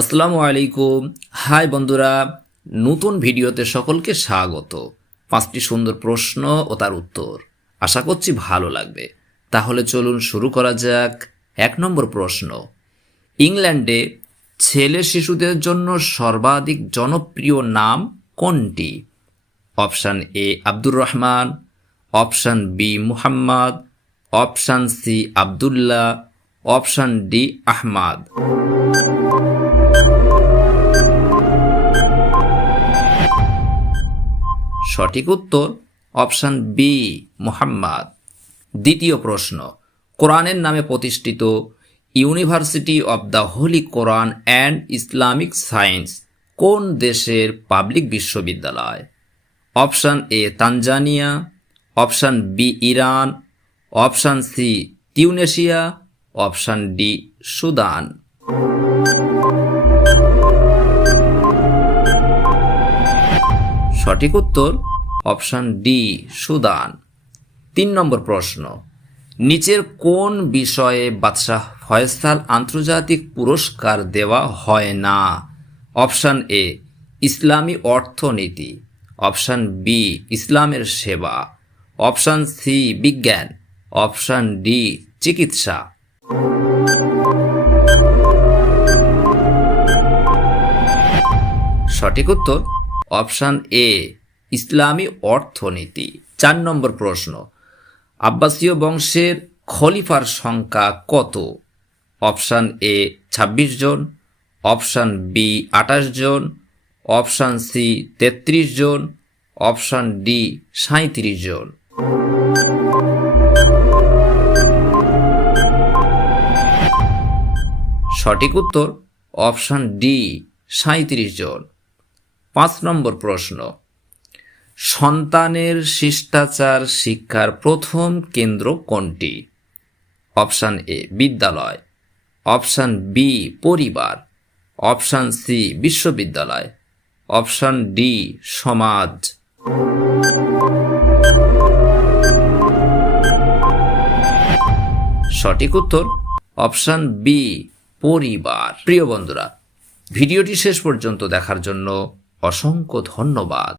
আসসালামু আলাইকুম। হাই বন্ধুরা, নতুন ভিডিওতে সকলকে স্বাগত। 5টি সুন্দর প্রশ্ন ও তার উত্তর, আশা করছি ভালো লাগবে। তাহলে চলুন শুরু করা যাক। 1 নম্বর প্রশ্ন, ইংল্যান্ডে ছেলে শিশুদের জন্য সর্বাধিক জনপ্রিয় নাম কোনটি? Option A Abdur Rahman, option B Muhammad, option C Abdullah, option D Ahmad. সঠিক উত্তর অপশান বি মুহাম্মদ। দ্বিতীয় প্রশ্ন, কোরআনের নামে প্রতিষ্ঠিত university of the holy Quran and Islamic science কোন দেশের পাবলিক বিশ্ববিদ্যালয়? Option A Tanzania, option B Iran, option C Tunisia, option D Sudan. সঠিক উত্তর অপশান ডি সুদান। 3 নম্বর প্রশ্ন, নিচের কোন বিষয়ে বাদশাহ ফয়সাল আন্তর্জাতিক পুরস্কার দেওয়া হয় না? অপশান এ ইসলামী অর্থনীতি, অপশান বি ইসলামের সেবা, অপশান সি বিজ্ঞান, অপশান ডি চিকিৎসা। সঠিক উত্তর অপশান এ ইসলামী অর্থনীতি। 4 নম্বর প্রশ্ন, আব্বাসীয় বংশের খলিফার সংখ্যা কত? অপশান এ 26 জন, অপশান বি 28 জন, অপশান সি 33 জন, অপশান ডি 37 জন। সঠিক উত্তর অপশান ডি 37 জন। 5 নম্বর প্রশ্ন, সন্তানের শিষ্টাচার শিক্ষার প্রথম কেন্দ্র কোনটি? অপশান এ বিদ্যালয়, অপশান বি পরিবার, অপশান সি বিশ্ববিদ্যালয়, অপশান ডি সমাজ। সঠিক উত্তর অপশান বি পরিবার। প্রিয় বন্ধুরা, ভিডিওটি শেষ পর্যন্ত দেখার জন্য অসংখ্য ধন্যবাদ।